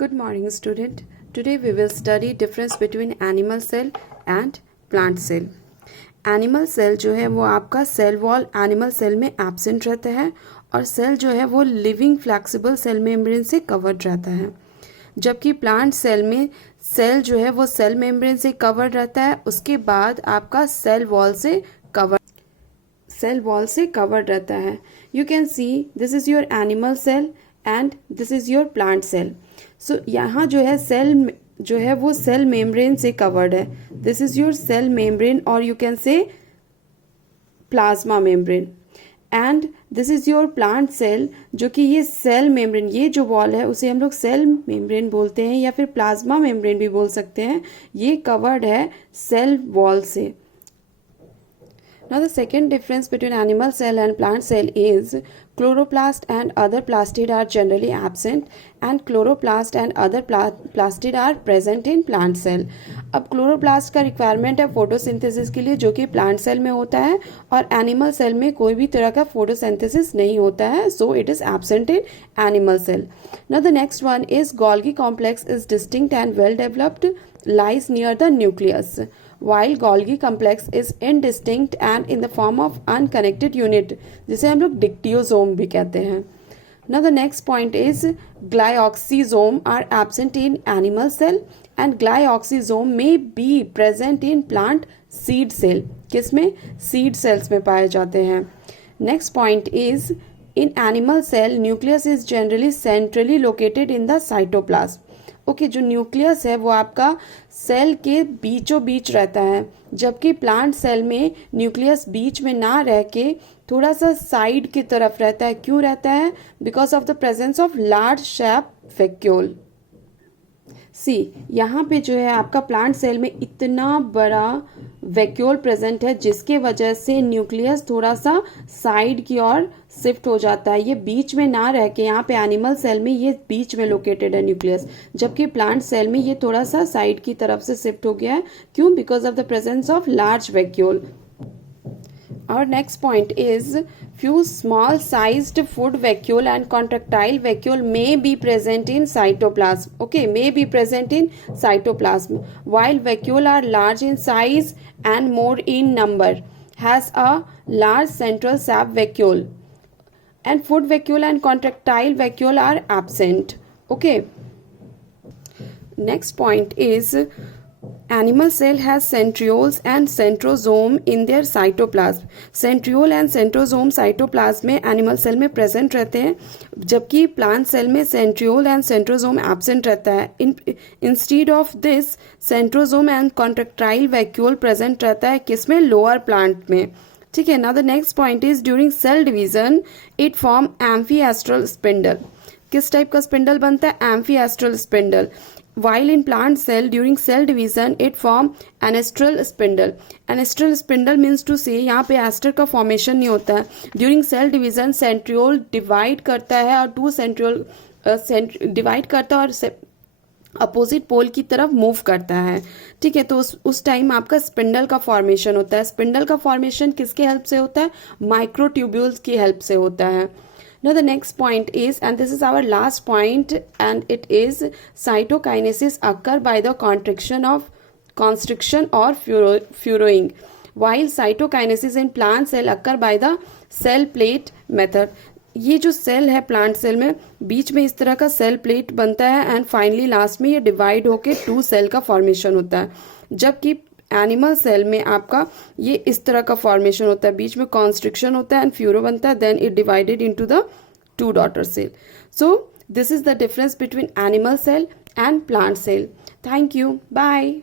Good morning, student. Today we will study difference between animal cell and plant cell. Animal cell जो है वो आपका cell wall animal cell में absent रहता है और सेल जो है वो लिविंग फ्लेक्सिबल सेल मेम्ब्रेन से कवर्ड रहता है, जबकि प्लांट सेल में सेल जो है वो सेल मेम्ब्रेन से कवर्ड रहता है, उसके बाद आपका सेल वॉल से कवर्ड रहता है. You can see this is your animal cell and this is your plant cell. So यहाँ जो है सेल जो है वो सेल मेम्ब्रेन से कवर्ड है. This is your cell membrane और you can say plasma membrane. And this is your plant cell, जो कि ये सेल मेम्ब्रेन, ये जो वॉल है उसे हम लोग सेल मेम्ब्रेन बोलते हैं या फिर प्लाज्मा मेम्ब्रेन भी बोल सकते हैं. ये कवर्ड है सेल वॉल से. Now the second difference between animal cell and plant cell is chloroplast and other plastid are generally absent and chloroplast and other plastid are present in plant cell. अब chloroplast का requirement है photosynthesis के लिए, जो कि plant cell में होता है, और एनिमल सेल में कोई भी तरह का फोटोसिंथेसिस नहीं होता है, so it is absent in animal cell. Now the next one is Golgi complex is distinct and well developed, lies near the nucleus, while Golgi complex is indistinct and in the form of unconnected unit, जिसे हम लोग dictyosome भी कहते हैं. Now the next point is glyoxysome are absent in animal cell and glyoxysome may be present in plant seed cell. किसमें? seed cells में पाए जाते हैं. Next point is in animal cell nucleus is generally centrally located in the cytoplasm. Okay जो nucleus है वो आपका cell के बीचों बीच रहता है, जबकि प्लांट सेल में न्यूक्लियस बीच में ना रह के थोड़ा सा साइड की तरफ रहता है. क्यों रहता है? Because of the presence of large shape vacuole. See यहाँ पे जो है आपका प्लांट सेल में इतना बड़ा वैक्यूल प्रेजेंट है, जिसके वजह से न्यूक्लियस थोड़ा सा साइड की ओर शिफ्ट हो जाता है. ये बीच में ना रह के, यहाँ पे एनिमल सेल में ये बीच में लोकेटेड है न्यूक्लियस, जबकि प्लांट सेल में ये थोड़ा सा साइड की तरफ से शिफ्ट हो गया है. क्यों? Because of the presence of large vacuole. Our next point is few small sized food vacuole and contractile vacuole may be present in cytoplasm. Okay, may be present in cytoplasm, while vacuole are large in size and more in number, has a large central sap vacuole, and food vacuole and contractile vacuole are absent. Okay, next point is animal cell has centrioles and centrosome in their cytoplasm. centriole and centrosome cytoplasm में animal cell में present रहते हैं, जबकि plant cell में centriole and centrosome absent रहता है. Instead of this centrosome and contractile vacuole present रहता है किसमें? लोअर प्लांट में. ठीक है. Now the next point is during cell division it form amphiastral spindle. किस टाइप का स्पिंडल बनता है? Amphiastral spindle. While in plant cell during cell division it form anestral spindle. Anestral spindle means to say यहाँ पे ester का formation नहीं होता है. During cell division centriole divide करता है और टू centriole डिवाइड करता है और अपोजिट पोल की तरफ मूव करता है. ठीक है. तो उस टाइम आपका स्पिंडल का फॉर्मेशन होता है. स्पिंडल का फॉर्मेशन किसके हेल्प से होता है? माइक्रोट्यूब्यूल्स की हेल्प से होता है. Now the next point is, and this is our last point, and it is cytokinesis occur by the constriction or furrowing, while cytokinesis in plant cell occur by the cell plate method. ये जो cell है plant cell में, बीच में इस तरह का cell plate बनता है एंड फाइनली लास्ट में ये डिवाइड होके टू सेल का फॉर्मेशन होता है, जबकि एनिमल सेल में आपका ये इस तरह का फॉर्मेशन होता है, बीच में कॉन्स्ट्रिक्शन होता है एंड फ्यूरो बनता है, then it divided into the two daughter cell. So this is the difference between animal cell and plant cell. Thank you. Bye.